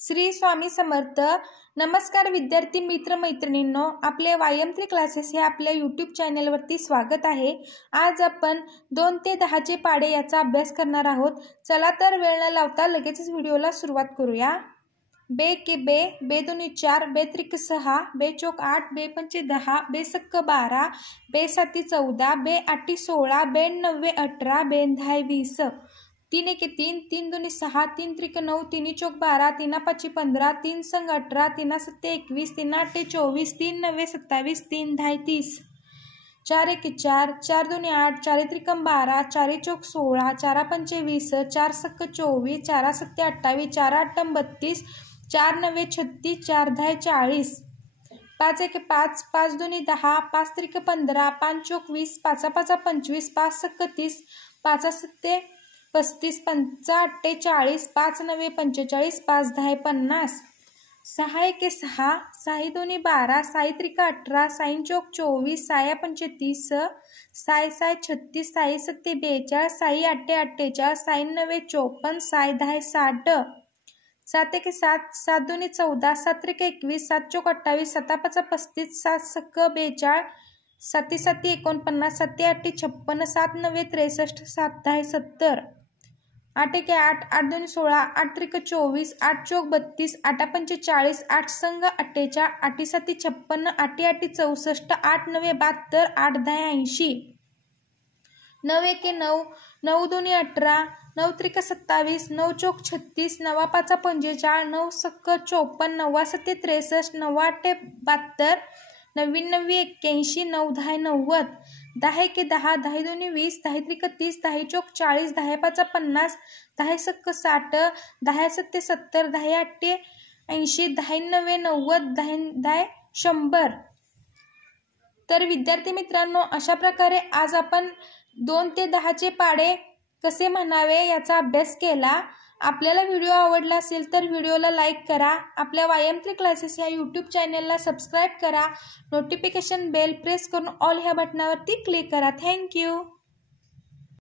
श्री स्वामी समर्थ। नमस्कार विद्यार्थी मित्र मैत्रिणींनो, आपले व्यायाम क्लासेस हे आपल्या यूट्यूब चॅनलवरती स्वागत आहे। आज आपण 2 ते 10 चे पाढे याचा अभ्यास करणार आहोत। चला तर वेळ न लावता लगेचच व्हिडिओला सुरुवात करूया। बे के बे, बे दुनी 4, बे त्रिक 6, बे चौक 8, बे पंचे 10, बे सक्क 12, बे साती 14, बे आठी 16, बे नव्वे 18, बे दहा 20। 3 एके 3, 3 दुनी 6, 3 त्रिक 9, 3 चौक 12, 3 पाची 15, 3 संग 18, 3 सत्ते 21, 3 आठे 24, 3 नव्वे 27, 3 दहा 30। 4 एके 4, 4 दुनी 8, 4 त्रिकम 12, 4 चौक 16, 4 पंचे 20, 4 सक्क 24, 4 सत्ते 28, 4 आठम 32, 4 नव्वे 36, 4 दहा 40। 5 एके 5, 5 दुनी 10, 5 त्रिक 15, 5 चौक 20, 5 पाचा 25, 5 सक्क 30, 5 सत्ते 35, 5 आठे 40, 5 नव्वे 45, 5 दहा 50। 6 एके 6, 6 दोनी 12, 6 त्रिक 18, 6 चौक 24, 6 पंचे 30, 6 6 36, 6 सत्ते 42, 6 आठे 48, 6 नव्वे 54, 6 दहा 60। 7 एके 7, 7 दोनी 14, 7 त्रिक 21, 7 चौक 28, 7 पाचा 35, 7 सक्क 42, 7 7 49, 7 आठी 56, 7 नव्वे 63, 7 दहा 70। 8 एके 8, 8 दोनी 16, 8 त्रिक 24, 8 चौक 32, 8 पंचे 40, 8 संग 48, 8 साती 56, 8 आठी 64, 8 नव्वे 72, 8 दहा 80। 9 एके 9, 9 दोनी 18, 9 त्रिक 27, 9 चौक 36, 9 पाचा 45, 9 सक्क 54, 9 सत्ते 63, 9 आठे 72, 9 नव्वे 81, 9 दहा 90। 10 एके 10, 10 दोनी 20, 10 त्रिक 30, 10 चौक 40, 10 पाचा 50, 10 सक्क 60, 10 सत्ते 70, 10 आठे 80, 10 नव्वे 90, 10 दहा 100। तर विद्यार्थी मित्रांनो, अशा प्रकारे आज आपण 2 ते 10 चे पाढे कसे म्हणावे याचा अभ्यास केला। आपल्याला व्हिडिओ आवडला असेल तर व्हिडिओला लाईक करा, आपल्या व्यायाम क्लासेस या यूट्यूब चॅनलला सबस्क्राईब करा, नोटिफिकेशन बेल प्रेस करून ऑल ह्या बटनावरती क्लिक करा। थँक्यू।